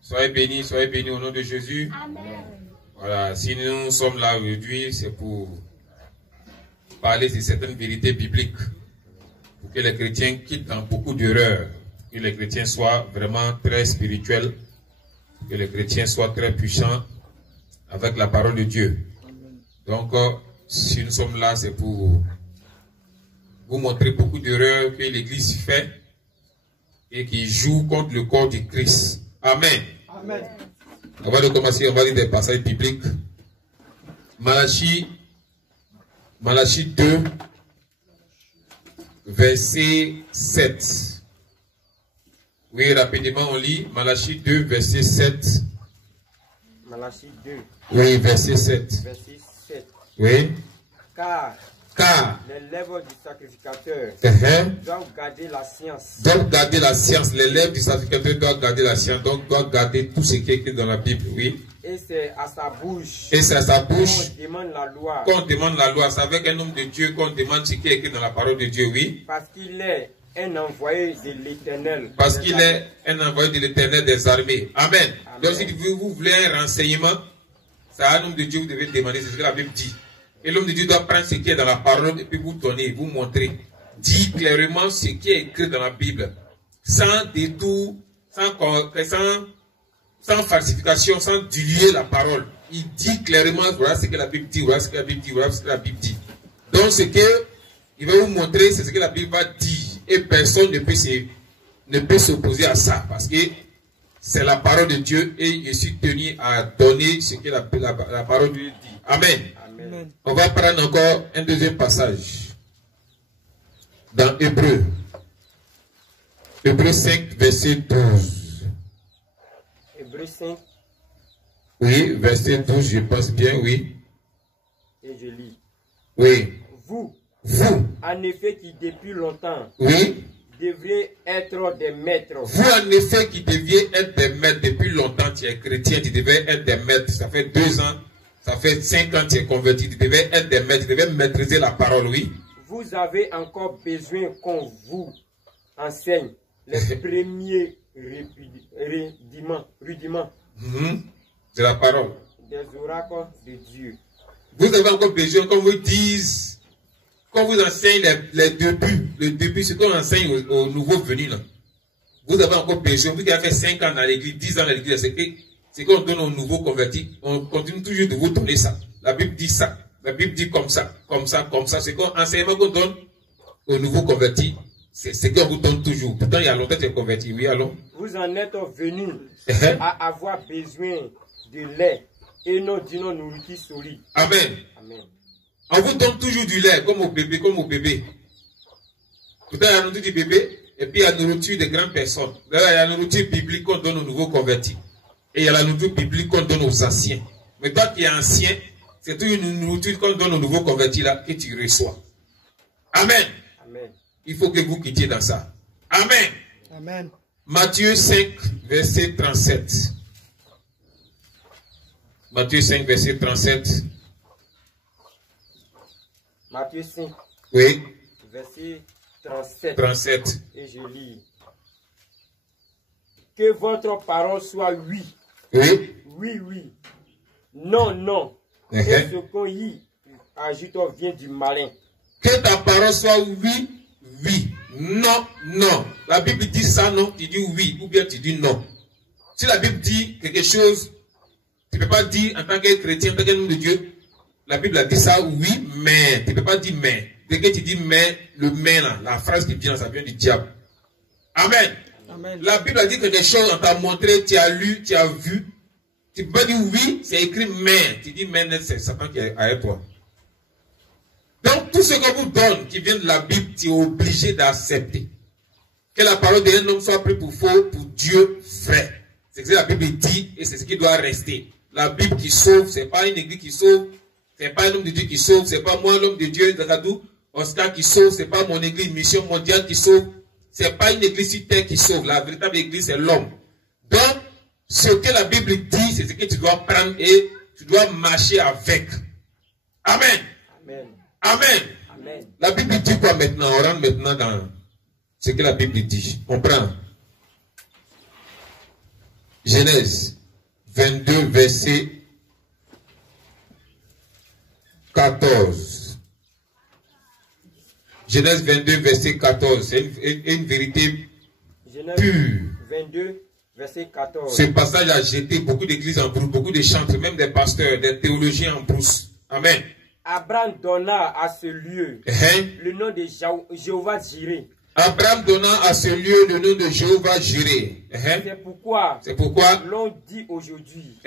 Soyez bénis au nom de Jésus. Amen. Voilà, si nous sommes là aujourd'hui, c'est pour parler de certaines vérités bibliques, pour que les chrétiens quittent dans beaucoup d'erreurs, que les chrétiens soient vraiment très spirituels, que les chrétiens soient très puissants avec la parole de Dieu. Donc, si nous sommes là, c'est pour vous montrer beaucoup d'erreurs que l'Église fait et qui joue contre le corps du Christ. Amen. Amen. Avant de commencer, on va lire des passages bibliques. Malachie 2, verset 7. Oui, rapidement, on lit Malachie 2, verset 7. Malachie 2. Oui, verset 7. Verset 7. Oui. Car les lèvres du sacrificateur doivent garder la science. Doivent garder la science. Les lèvres du sacrificateur doivent garder la science. Donc, doivent garder tout ce qui est écrit dans la Bible. Oui. Et c'est à sa bouche. Et c'est à sa bouche qu'on demande la loi. Qu'on demande la loi. C'est avec un homme de Dieu qu'on demande ce qui est écrit dans la parole de Dieu. Oui. Parce qu'il est un envoyé de l'Éternel. Parce qu'il est un envoyé de l'Éternel des armées. Amen. Amen. Donc, si vous voulez un renseignement, c'est à un homme de Dieu vous devez demander. C'est ce que la Bible dit. Et l'homme de Dieu doit prendre ce qui est dans la parole et puis vous donner, vous montrer. Dit clairement ce qui est écrit dans la Bible. Sans détour, sans falsification, sans diluer la parole. Il dit clairement, voilà ce que la Bible dit, voilà ce que la Bible dit, voilà ce que la Bible dit. Donc ce que il va vous montrer, c'est ce que la Bible va dire. Et personne ne peut s'opposer à ça. Parce que c'est la parole de Dieu et je suis tenu à donner ce que la parole de Dieu dit. Amen. Amen. On va prendre encore un deuxième passage. Dans Hébreux. Hébreux 5, verset 12. Hébreux 5. Oui, verset 12, je pense bien, oui. Et je lis. Oui. Vous, Vous, en effet, qui depuis longtemps oui. devriez être des maîtres. Vous, en effet, qui deviez être des maîtres depuis longtemps, tu es chrétien, tu devais être des maîtres. Ça fait 2 ans, ça fait 5 ans, tu es converti, tu devais être des maîtres, tu devais maîtriser la parole, oui. Vous avez encore besoin qu'on vous enseigne les premiers rudiments De la parole. des oracles de Dieu. Vous avez encore besoin qu'on vous dise, qu'on vous enseigne les débuts. Le début, ce qu'on enseigne aux nouveaux venus là. Vous avez encore besoin, vous qui avez fait 5 ans dans l'église, 10 ans dans l'église, c'est qu'on donne aux nouveaux convertis. On continue toujours de vous donner ça. La Bible dit ça. La Bible dit comme ça, comme ça, comme ça. C'est l'enseignement qu'on donne aux nouveaux convertis. C'est ce qu'on vous donne toujours. Pourtant, il y a longtemps que tu es converti. Oui, allons. Vous en êtes venus à avoir besoin de lait et non d'une nourriture solide. Amen. Amen. On vous donne toujours du lait, comme au bébé, comme au bébé. Pourtant, il y a la nourriture du bébé, et puis il y a la nourriture des grandes personnes. Là, il y a la nourriture biblique qu'on donne aux nouveaux convertis. Et il y a la nourriture biblique qu'on donne aux anciens. Mais toi qui es ancien, c'est toute une nourriture qu'on donne aux nouveaux convertis là, que tu reçois. Amen. Amen. Il faut que vous quittiez dans ça. Amen. Amen. Matthieu 5, verset 37. Matthieu 5, verset 37. Matthieu 5, Oui, verset 37. 37. Et je lis. Que votre parole soit oui. Oui. Oui, oui. Non, non. Et ce qu'on y ajoute vient du malin. Que ta parole soit oui, oui. Non, non. La Bible dit ça, non. Tu dis oui, ou bien tu dis non. Si la Bible dit quelque chose, tu ne peux pas dire en tant que chrétien, en tant qu'homme de Dieu, la Bible a dit ça, oui, mais. Tu ne peux pas dire mais. Dès que tu dis mais, le mais là, la phrase qui vient, ça vient du diable. Amen. Amen. La Bible a dit que des choses, on t'a montré, tu as lu, tu as vu. Tu ne peux pas dire oui, c'est écrit mais. Tu dis mais, c'est Satan qui est avec toi. Donc, tout ce qu'on vous donne, qui vient de la Bible, tu es obligé d'accepter. Que la parole d'un homme soit prise pour faux, pour Dieu vrai. C'est ce que la Bible dit et c'est ce qui doit rester. La Bible qui sauve, ce n'est pas une église qui sauve, ce n'est pas un homme de Dieu qui sauve, ce n'est pas moi l'homme de Dieu, Zakadou, Oscar qui sauve, ce n'est pas mon église Mission Mondiale qui sauve, ce n'est pas une église sur terre qui sauve. La véritable église, c'est l'homme. Donc, ce que la Bible dit, c'est ce que tu dois prendre et tu dois marcher avec. Amen. Amen. Amen. Amen. La Bible dit quoi maintenant? On rentre maintenant dans ce que la Bible dit. On prend Genèse 22, verset 14. Genèse 22, verset 14. C'est une vérité Genèse pure. 22, verset 14. Ce passage a jeté beaucoup d'églises en brousse, beaucoup de chantres, même des pasteurs, des théologiens en brousse. Amen. Abraham donna à ce lieu le nom de Jéhovah Jireh. Abraham donna à ce lieu le nom de Jéhovah Jireh. C'est pourquoi l'on dit aujourd'hui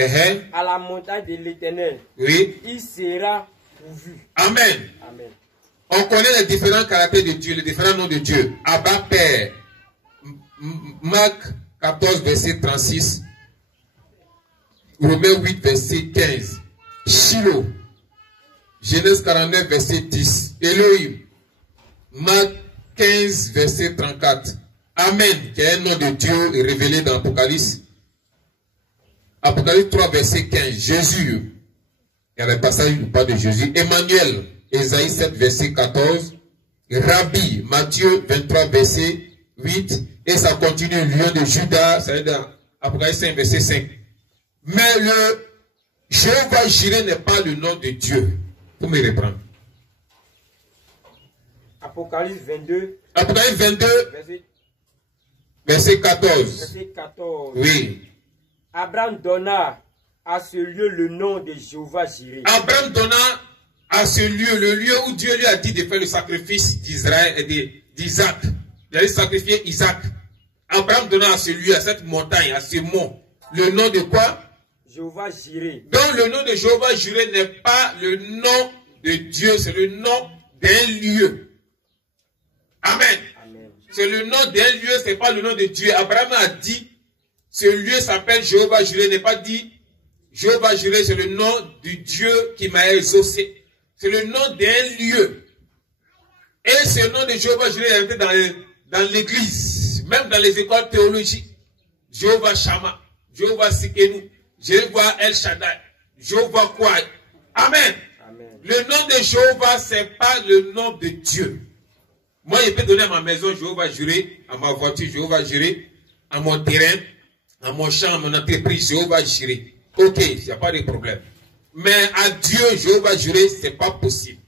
à la montagne de l'Éternel, oui, il sera pourvu. Amen. Amen. On connaît les différents caractères de Dieu, les différents noms de Dieu. Abba, Père. Marc 14, verset 36. Romains 8, verset 15. Shiloh. Genèse 49, verset 10. Elohim. Marc 15, verset 34. Amen, qui est un nom de Dieu révélé dans Apocalypse. Apocalypse 3, verset 15. Jésus. Il y a le passage où il parle de Jésus. Emmanuel. Ésaïe 7, verset 14. Rabbi. Matthieu 23, verset 8. Et ça continue. Lion de Juda. Ça est dans Apocalypse 5, verset 5. Mais le Jéhovah Jireh n'est pas le nom de Dieu. Pour me reprendre. Apocalypse 22. Apocalypse 22, verset 14. Verset 14. Oui. Abraham donna à ce lieu le nom de Jéhovah Jireh. Abraham donna à ce lieu, le lieu où Dieu lui a dit de faire le sacrifice d'Israël et d'Isaac. Il allait sacrifier Isaac. Abraham donna à ce lieu, à cette montagne, à ce mont, le nom de quoi? Jéhovah Jireh. Donc le nom de Jéhovah Jireh n'est pas le nom de Dieu, c'est le nom d'un lieu. Amen. Amen. C'est le nom d'un lieu, c'est pas le nom de Dieu. Abraham a dit, ce lieu s'appelle Jéhovah Jireh, n'est pas dit Jéhovah Jireh, c'est le nom du Dieu qui m'a exaucé. C'est le nom d'un lieu. Et ce nom de Jéhovah Jireh est entré dans l'église, même dans les écoles théologiques. Jéhovah Shammah, Jéhovah Sikenu, Jéhovah El Shaddai, Jéhovah Kwai. Amen. Amen. Le nom de Jéhovah, c'est pas le nom de Dieu. Moi, je peux donner à ma maison Jéhovah Jireh, à ma voiture Jéhovah Jireh, à mon terrain, à mon champ, à mon entreprise Jéhovah Jireh. Ok, il n'y a pas de problème. Mais à Dieu, Jéhovah Jireh, ce n'est pas possible.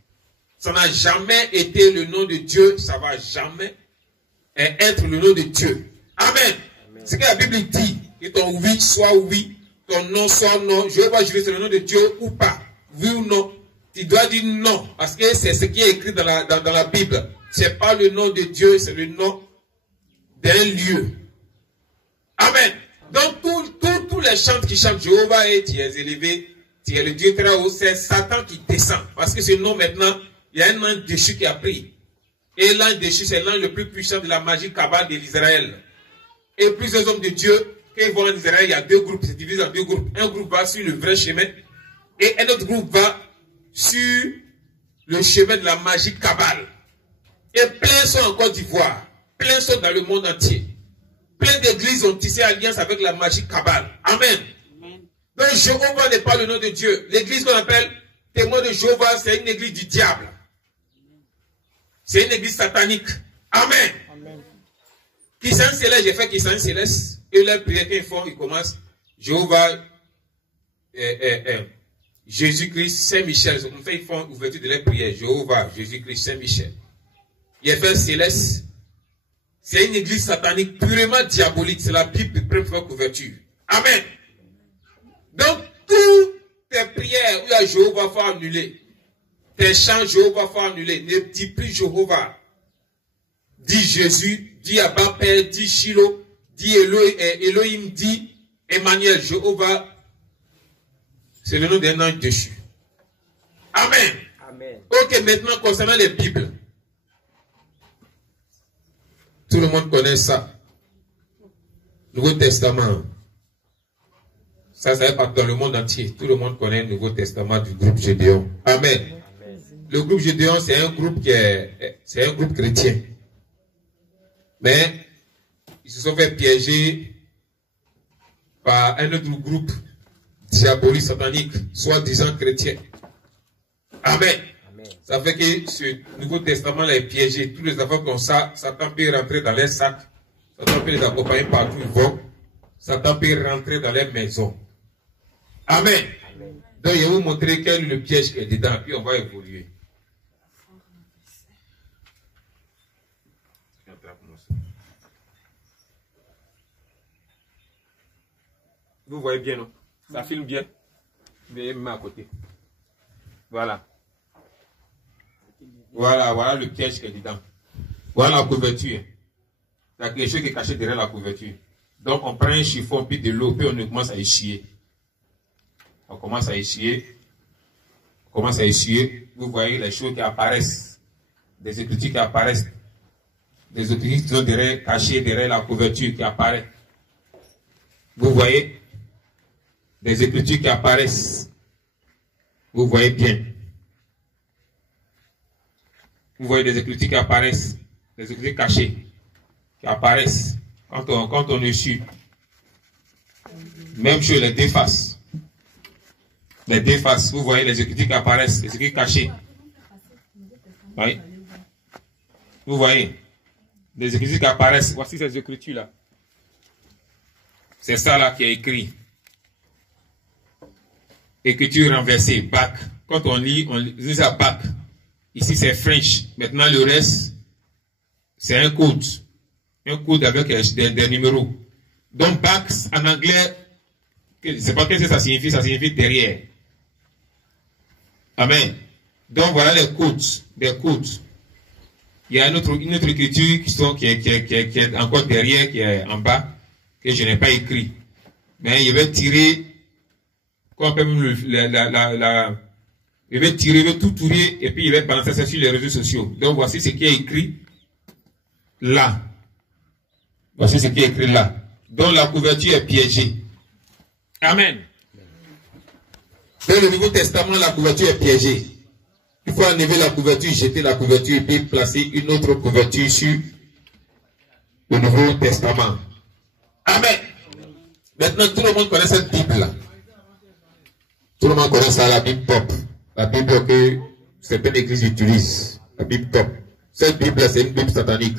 Ça n'a jamais été le nom de Dieu, ça ne va jamais être le nom de Dieu. Amen. Amen. Ce que la Bible dit, que ton oui soit oui, ton non soit non. Jéhovah Jireh, c'est le nom de Dieu ou pas. Oui ou non. Tu dois dire non, parce que c'est ce qui est écrit dans la Bible. Ce n'est pas le nom de Dieu, c'est le nom d'un lieu. Amen. Donc, tous les chants qui chantent Jéhovah et tu es élevé, tu es le Dieu très haut, c'est Satan qui descend. Parce que ce nom maintenant, il y a un ange déchu qui a pris. Et l'ange déchu, c'est l'ange le plus puissant de la magie cabale de l'Israël. Et plusieurs hommes de Dieu, quand ils vont en Israël, il y a deux groupes, c'est divisé en deux groupes. Un groupe va sur le vrai chemin, et un autre groupe va sur le chemin de la magie cabale. Et plein sont en Côte d'Ivoire, plein sont dans le monde entier. Plein d'églises ont tissé alliance avec la magie cabale. Amen. Amen. Donc Jéhovah n'est pas le nom de Dieu. L'église qu'on appelle témoin de Jéhovah, c'est une église du diable. C'est une église satanique. Amen. Amen. Qui s'en céleste, j'ai fait qui s'en céleste. Et leur prière qu'ils font, ils commencent Jéhovah, Jésus-Christ, Saint-Michel. Comme ça, ils font ouverture de leur prière. Jéhovah, Jésus-Christ, Saint-Michel. Il y a fait céleste. C'est une église satanique purement diabolique. C'est la Bible qui prend couverture. Amen. Donc, toutes tes prières où il y a Jéhovah, faut annuler. Tes chants, Jéhovah, faut annuler. Ne dis plus Jéhovah. Dis Jésus, dis Abba Père, dis Shiloh, dis Elohim, dis Emmanuel. Jéhovah, c'est le nom d'un ange déchu. Amen. Amen. Ok, maintenant, concernant les Bibles. Tout le monde connaît ça. Nouveau Testament. Ça est partout dans le monde entier. Tout le monde connaît le Nouveau Testament du groupe Gédéon. Amen. Amen. Le groupe Gédéon, c'est un groupe c'est un groupe chrétien. Mais ils se sont fait piéger par un autre groupe diabolique satanique, soi-disant chrétien. Amen. Amen. Ça fait que ce Nouveau Testament là est piégé. Tous les enfants comme ça, Satan peut rentrer dans les sacs. Satan peut les accompagner partout où ils vont. Satan peut rentrer dans les maisons. Amen. Donc, je vais vous montrer quel est le piège qui est dedans, puis on va évoluer. Vous voyez bien, non? Ça filme bien. Vous voyez même à côté. Voilà. Voilà le piège qui est dedans. Voilà la couverture. Il y a quelque chose qui est caché derrière la couverture. Donc, on prend un chiffon, puis de l'eau, puis on commence à essuyer. On commence à essuyer. On commence à essuyer. Vous voyez les choses qui apparaissent. Des écritures qui apparaissent. Des écritures qui sont derrière, cachées derrière la couverture qui apparaissent. Vous voyez des écritures qui apparaissent. Vous voyez bien. Vous voyez des écritures qui apparaissent. Des écritures cachées qui apparaissent quand on essuie. Même chose, les deux faces. Les deux faces, vous voyez les écritures qui apparaissent, les écritures cachées. Oui. Vous voyez les écritures qui apparaissent. Voici ces écritures-là. C'est ça là qui est écrit. Écriture renversée, bac. Quand on lit ça bac. Ici c'est French. Maintenant le reste, c'est un code. Un code avec des numéros. Donc bac en anglais, c'est pas qu'est-ce que ça signifie derrière. Amen. Donc voilà les codes, des codes. Il y a une autre écriture qui est encore derrière, qui est en bas, que je n'ai pas écrit. Mais je vais tirer, je vais tout tourner et puis je vais balancer ça sur les réseaux sociaux. Donc voici ce qui est écrit là. Voici ce qui est écrit là. Donc la couverture est piégée. Amen. Dans le Nouveau Testament, la couverture est piégée. Il faut enlever la couverture, jeter la couverture et puis placer une autre couverture sur le Nouveau Testament. Amen. Maintenant, tout le monde connaît cette Bible-là. Tout le monde connaît ça, la Bible top. La Bible que certaines églises utilisent. La Bible top. Cette Bible-là, c'est une Bible satanique.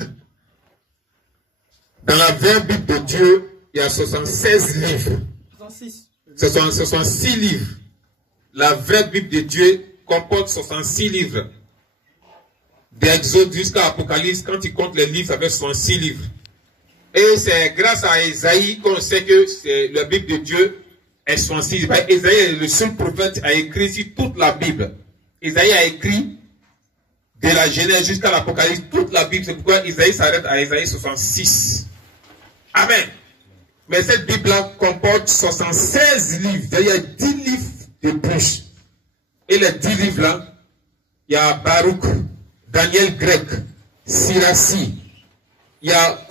Dans la vraie Bible de Dieu, il y a 76 livres. 66 livres. La vraie Bible de Dieu comporte 66 livres. D'Exode jusqu'à Apocalypse, quand il compte les livres, ça fait 66 livres. Et c'est grâce à Esaïe qu'on sait que la Bible de Dieu est 66. Esaïe est le seul prophète à écrire sur toute la Bible. Esaïe a écrit de la Genèse jusqu'à l'Apocalypse toute la Bible. C'est pourquoi Esaïe s'arrête à Esaïe 66. Amen. Mais cette Bible-là comporte 76 livres. Il y a 10 livres de plus. Et les 10 livres-là, il y a Baruch, Daniel grec, Siracide, il y a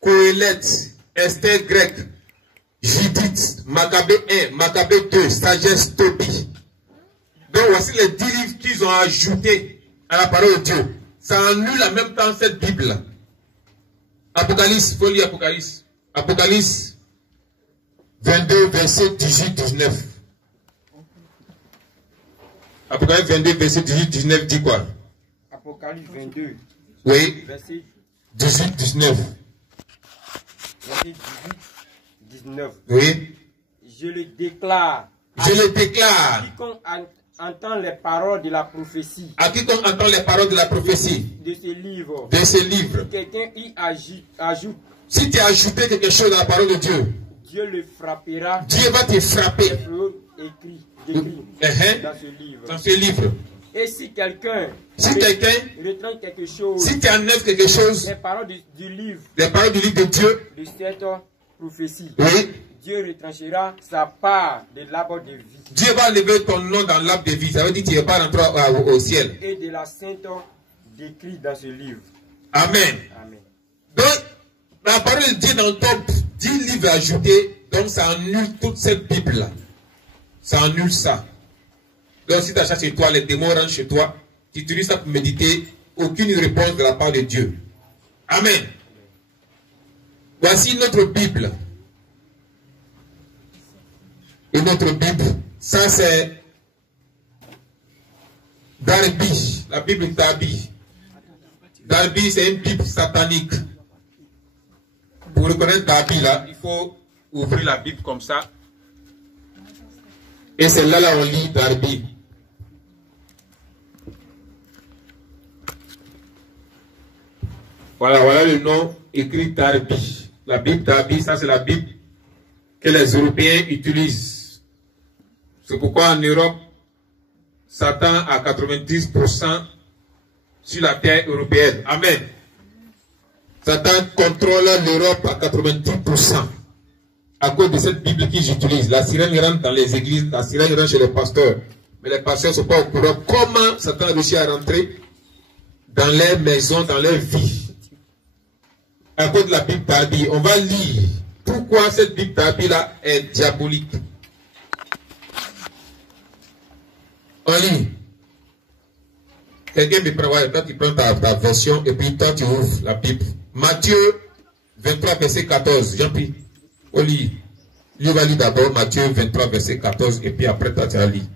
Kohelet, Esther grec, Judith, Maccabée 1, Maccabée 2, Sagesse, Tobie. Donc voici les 10 livres qu'ils ont ajoutés à la parole de Dieu. Ça annule en même temps cette Bible-là. Apocalypse, il faut lire Apocalypse. Apocalypse 22, verset 18-19. Apocalypse 22, verset 18-19 dit quoi? Apocalypse 22. Oui. Verset 18-19. Verset 18-19. Oui. Je le déclare. Je le déclare. Quiconque entend les paroles de la prophétie. À quiconque entend les paroles de la prophétie. De ce livre. De ce livre. Si quelqu'un y ajoute. Si tu as ajouté quelque chose à la parole de Dieu, Dieu le frappera. Dieu va te frapper. Décrit dans ce livre. Dans ce livre. Et si quelqu'un retranche quelque chose, si tu enlèves quelque chose, les paroles du livre de Dieu, de cette prophétie, oui, Dieu retranchera sa part de l'arbre de vie. Dieu va lever ton nom dans l'arbre de vie. Ça veut dire que tu ne vas pas rentrer au ciel. Et de la sainte décrit dans ce livre. Amen. Amen. Donc, la parole de Dieu dans le top 10 livres ajoutés, donc ça annule toute cette Bible-là. Ça annule ça. Donc si tu achètes chez toi, les démons rentrent chez toi, tu utilises ça pour méditer, aucune réponse de la part de Dieu. Amen. Voici notre Bible. Et notre Bible, ça c'est Darby, la Bible Darby. Darby, c'est une Bible satanique. Pour reconnaître Darby, là, il faut ouvrir la Bible comme ça. Et c'est là, on lit Darby. Voilà, voilà le nom écrit Darby. La Bible Darby, ça c'est la Bible que les Européens utilisent. C'est pourquoi en Europe, Satan a 90% sur la terre européenne. Amen. Satan contrôle l'Europe à 90%. À cause de cette Bible qu'ils utilisent. La sirène rentre dans les églises, la sirène rentre chez les pasteurs. Mais les pasteurs ne sont pas au courant comment Satan a réussi à rentrer dans leurs maisons, dans leur vie. À cause de la Bible Darby, on va lire pourquoi cette Bible Darby-là est diabolique. On lit. Quelqu'un me prévoit, toi tu prends ta version et puis toi tu ouvres la Bible. Matthieu 23, verset 14. Jean-Pierre, on lit. Lui va lire d'abord Matthieu 23, verset 14 et puis après toi tu vas lire.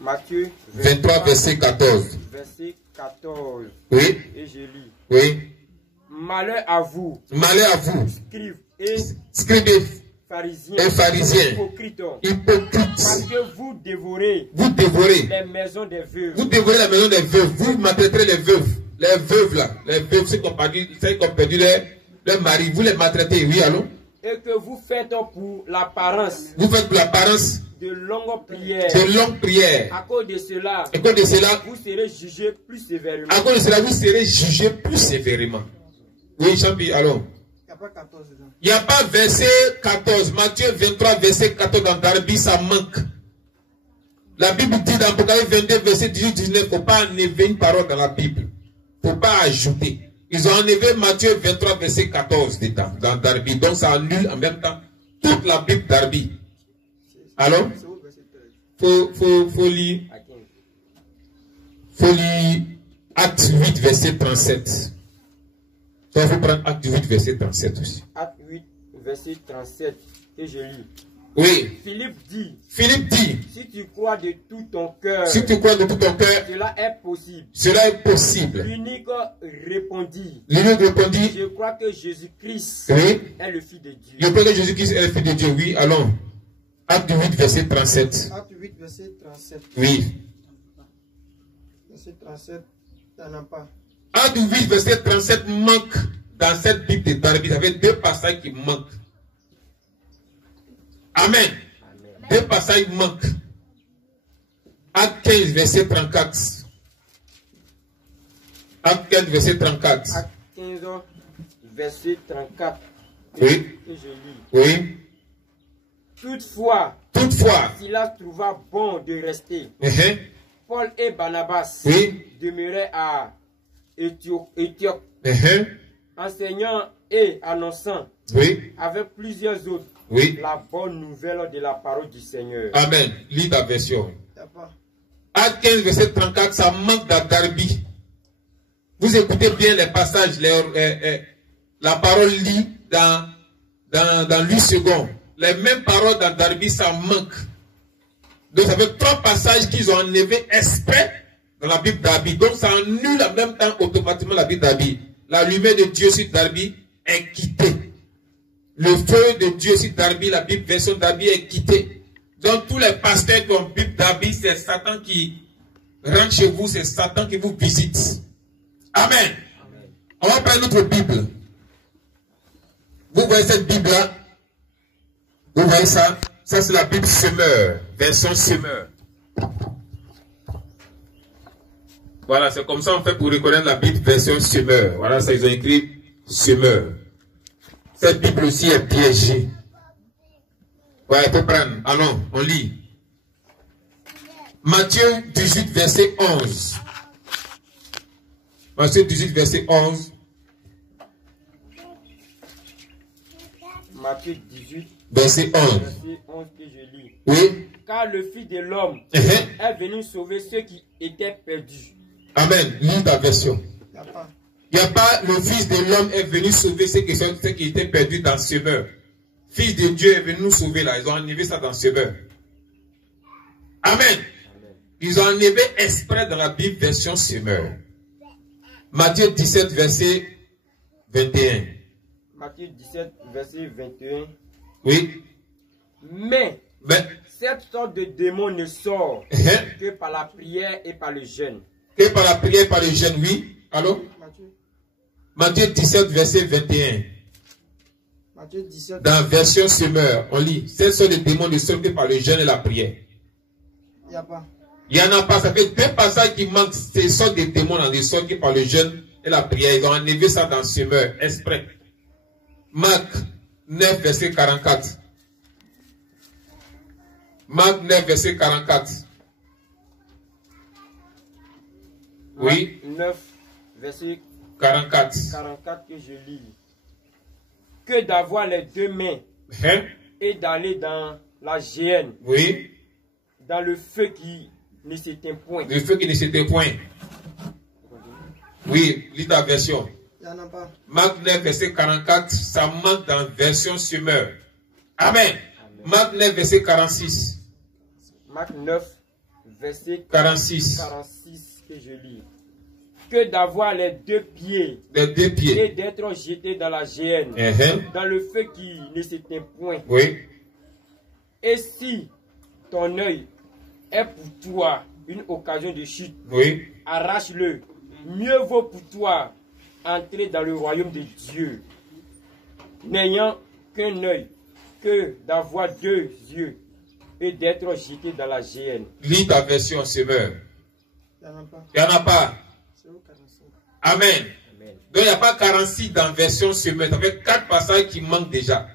Matthieu 23, verset 14. Verset 14. Oui. Et je lis. Oui. Malheur à vous. Malheur à vous. Scribes et pharisiens. Hypocrites. Parce que vous dévorez. Les maisons des veuves. Vous dévorez la maison des veuves. Vous maltraiterez les veuves. Les veuves là. Les veuves, ceux qui ont perdu leur mari. Vous les maltraitez. Oui, allô? Et que vous faites pour l'apparence. Vous faites pour l'apparence. De longues prières. De longues prières. À cause de cela. Vous serez jugés plus sévèrement. À cause de cela, vous serez jugés plus sévèrement. Oui, Champi, allons. Il n'y a pas verset 14. Matthieu 23, verset 14 dans Darby, ça manque. La Bible dit dans Apocalypse 22, verset 18-19, il ne faut pas enlever une parole dans la Bible. Il ne faut pas ajouter. Ils ont enlevé Matthieu 23, verset 14 dedans, dans Darby. Donc ça annule en même temps toute la Bible Darby. Alors, faut lire Acte 8, verset 37. Donc, il faut prendre Acte 8, verset 37 aussi. Acte 8, verset 37. Et je lis. Oui. Philippe dit. Si tu crois de tout ton cœur. Cela est possible. L'unique répondit. Je crois que Jésus-Christ est le Fils de Dieu. Je crois que Jésus-Christ est le Fils de Dieu. Oui, allons. Acte 8, verset 37. Acte 8, verset 37. Oui. Verset 37, il n'y en a pas. Acte 8, verset 37 manque dans cette Bible de Darby. Il y avait deux passages qui manquent. Amen. Deux passages manquent. Acte 15, verset 34. Acte 15, verset 34. Acte 15, verset 34. Oui. Que je lis. Oui. Toutefois, Silas trouva bon de rester. Paul et Barnabas demeuraient à Antioche, enseignant et annonçant avec plusieurs autres la bonne nouvelle de la parole du Seigneur. Amen. Lis ta version. Acte 15, verset 34, ça manque dans Darby. Vous écoutez bien les passages, la parole lit dans 8 secondes. Les mêmes paroles dans Darby, ça manque. Donc ça fait 3 passages qu'ils ont enlevés exprès dans la Bible Darby. Donc ça annule en même temps automatiquement la Bible Darby. La lumière de Dieu sur Darby est quittée. Le feu de Dieu sur Darby, la Bible version Darby est quittée. Donc tous les pasteurs qui ont Bible Darby, c'est Satan qui rentre chez vous, c'est Satan qui vous visite. Amen. On va prendre notre Bible. Vous voyez cette Bible-là? Vous voyez ça? Ça c'est la Bible Semeur, version Semeur. Voilà, c'est comme ça on fait pour reconnaître la Bible version Semeur. Voilà, ça ils ont écrit Semeur. Cette Bible aussi est piégée. Ouais, il faut prendre. Allons, on lit. Matthieu 18, verset 11. Matthieu 18, verset 11. Matthieu 18, verset 11. Verset 11 que je lis. Oui. Car le Fils de l'homme est venu sauver ceux qui étaient perdus. Amen. Lis ta version. Il n'y a pas le Fils de l'homme est venu sauver ceux qui étaient perdus dans Semeur. Fils de Dieu est venu nous sauver là. Ils ont enlevé ça dans Semeur. Amen. Ils ont enlevé exprès dans la Bible version semeur. Matthieu 17, verset 21. Matthieu 17, verset 21. Oui. Mais cette sorte de démon ne sort que par la prière et par le jeûne. Que par la prière et par le jeûne, oui. Allô? Matthieu 17, verset 21. Matthieu 17. Dans version semeur, on lit. Cette sorte de démon ne sort que par le jeûne et la prière. Il n'y a pas. Il n'y en a pas. Ça fait deux passages qui manquent. Ces sortes de démons dans des sortes qui par le jeûne et la prière. Ils ont enlevé ça dans semeur, exprès. Marc 9, verset 44. Marc 9, verset 44. Oui. Marc 9, verset 44. 44 que je lis. Que d'avoir les deux mains et d'aller dans la géhenne. Oui. Dans le feu qui ne s'éteint point. Le feu qui ne s'éteint point. Oui, lis ta version. Il n'y en a pas. Marc 9, verset 44, ça manque dans version semeur. Amen. Marc 9, verset 46. Marc 9, verset 46. 46 que je lis. Que d'avoir les deux pieds. Les deux pieds. Et d'être jeté dans la géhenne. Dans le feu qui ne s'éteint point. Oui. Et si ton œil est pour toi une occasion de chute, oui, arrache-le. Mieux vaut pour toi entrer dans le royaume de Dieu, n'ayant qu'un œil, que d'avoir deux yeux et d'être jeté dans la géhenne. Lis ta version semeur. Il n'y en a pas. Il n'y en a pas. Amen. Amen. Donc il n'y a pas 46 dans version semeur. Ça fait 4 passages qui manquent déjà.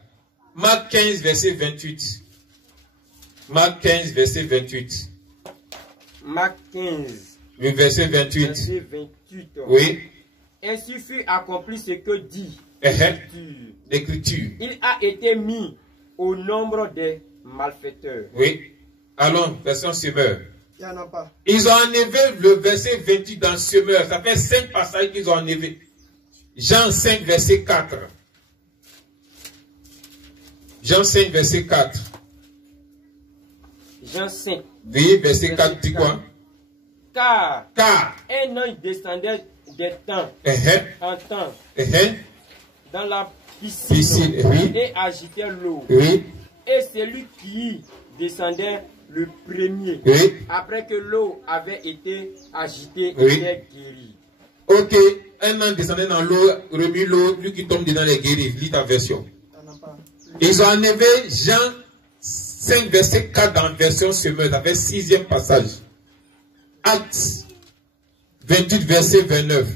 Marc 15, verset 28. Marc 15, verset 28. Marc 15. Le verset 28. Verset 28. Oui. Ainsi fut accompli ce que dit l'Écriture. Il a été mis au nombre des malfaiteurs. Oui. Allons, version semeur. Il n'y en a pas. Ils ont enlevé le verset 28 dans semeur. Ça fait 5 passages qu'ils ont enlevé. Jean 5, verset 4. Jean 5, verset 4. Jean 5. Oui, verset 4, dit quoi? Car un ange descendait des temps en temps dans la piscine oui, et agitait l'eau. Oui. Et celui qui descendait le premier, oui, après que l'eau avait été agitée, oui, était guéri. Ok, un ange descendait dans l'eau, remue l'eau, lui qui tombe dedans les guéris. Lis ta version. Ils ont enlevé Jean 5, verset 4 dans la version semeur. Ça fait 6e passage. Acte 28, verset 29.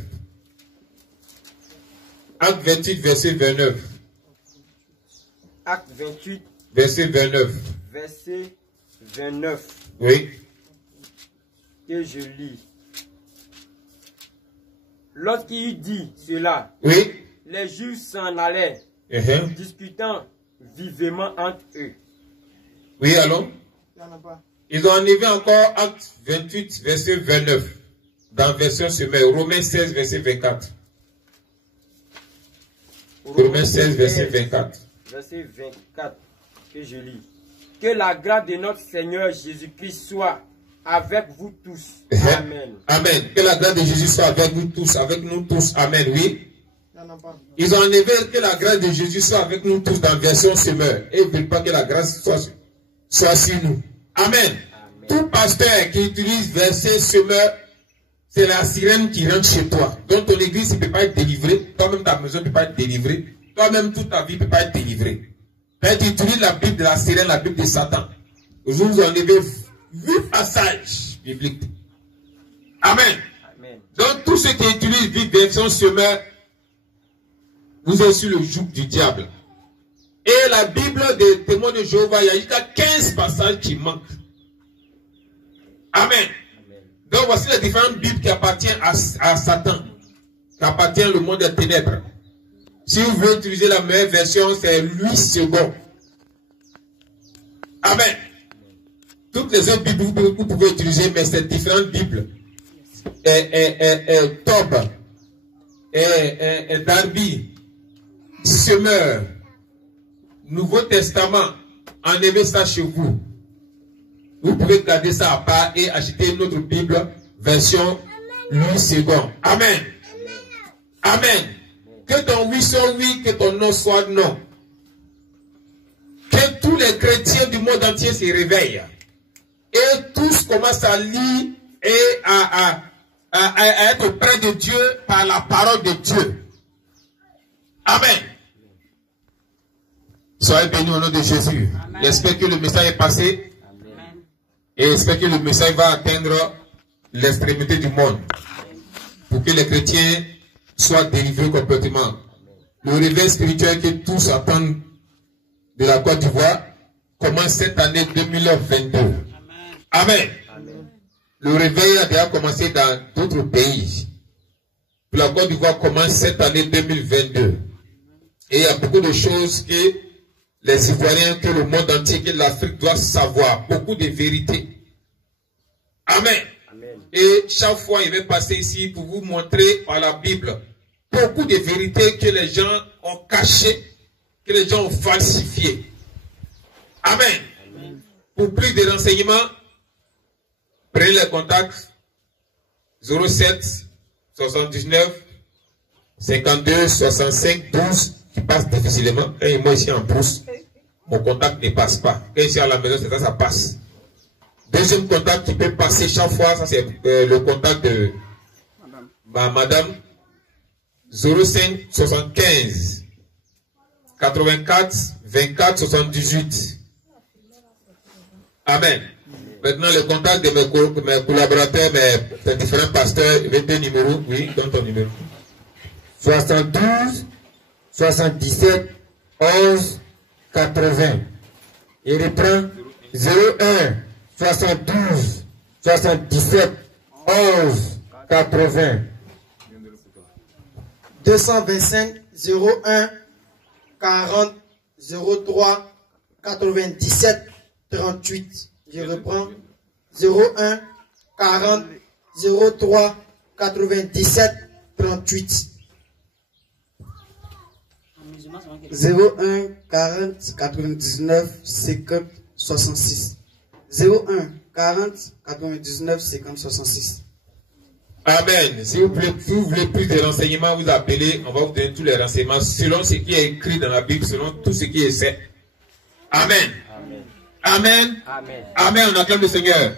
Acte 28, verset 29. Acte 28, verset 29. Verset 29. Oui. Que je lis. Lorsqu'il dit cela, oui, les Juifs s'en allaient, discutant vivement entre eux. Oui, allons. Ils ont enlevé encore Acte 28, verset 29. Dans version semeur. Romains 16, verset 24. Romains 16, verset 24. Verset 24, que je lis. Que la grâce de notre Seigneur Jésus-Christ soit avec vous tous. Amen. Amen. Que la grâce de Jésus soit avec vous tous, avec nous tous. Amen. Oui. Ils ont enlevé que la grâce de Jésus soit avec nous tous dans version semeur. Et ils ne veulent pas que la grâce soit sur nous. Amen. Amen. Tout pasteur qui utilise verset semeur, c'est la sirène qui rentre chez toi. Donc ton église ne peut pas être délivrée. Toi-même ta maison ne peut pas être délivrée. Toi-même toute ta vie ne peut pas être délivrée. Quand tu utilises la Bible de la sirène, la Bible de Satan, vous enlevez 8 passages bibliques. Amen. Amen. Donc tous ceux qui utilisent version semeur, vous êtes sur le joug du diable. Et la Bible des témoins de Jéhovah, il y a jusqu'à 15 passages qui manquent. Amen. Amen. Donc voici les différentes Bibles qui appartiennent à Satan, qui appartiennent au monde des ténèbres. Si vous voulez utiliser la meilleure version, c'est Louis II. Amen. Toutes les autres Bibles, vous pouvez utiliser, mais c'est différentes Bibles. Tob, Darby, Semeur, Nouveau Testament, enlevez ça chez vous. Vous pouvez garder ça à part et acheter notre Bible version Louis II. Amen. Amen. Que ton oui soit oui, que ton non soit non. Que tous les chrétiens du monde entier se réveillent. Et tous commencent à lire et à être près de Dieu par la parole de Dieu. Amen. Soyez bénis au nom de Jésus. J'espère que le message est passé. Amen. Et j'espère que le message va atteindre l'extrémité du monde. Pour que les chrétiens soient délivrés complètement. Le réveil spirituel que tous attendent de la Côte d'Ivoire commence cette année 2022. Amen. Amen. Amen. Le réveil a déjà commencé dans d'autres pays. La Côte d'Ivoire commence cette année 2022. Et il y a beaucoup de choses que les Ivoiriens, que le monde entier, que l'Afrique doit savoir. Beaucoup de vérités. Amen. Amen. Et chaque fois, il va passer ici pour vous montrer par la Bible beaucoup de vérités que les gens ont cachées, que les gens ont falsifiées. Amen. Amen. Pour plus de renseignements, prenez les contacts 07 79 52 65 12 qui passe difficilement. Quand moi ici en brousse, mon contact ne passe pas. Quand ici à la maison, c'est ça, ça passe. Deuxième contact qui peut passer chaque fois, ça c'est le contact de madame 05 75 84 24 78. Amen. Maintenant, le contact de mes collaborateurs, mes différents pasteurs, je vais te numéro. Oui, donne ton numéro. 72 77 11 80. Il reprend 01 72 77 11 80. 225 01 40 03 97 38. Je reprends 01 40 03 97 38. 01 40 99 50 66. 01 40 99 50 66. Amen. Si vous voulez plus de renseignements, vous appelez, on va vous donner tous les renseignements selon ce qui est écrit dans la Bible, selon tout ce qui est fait. Amen. Amen. Amen. Amen. On acclame le Seigneur.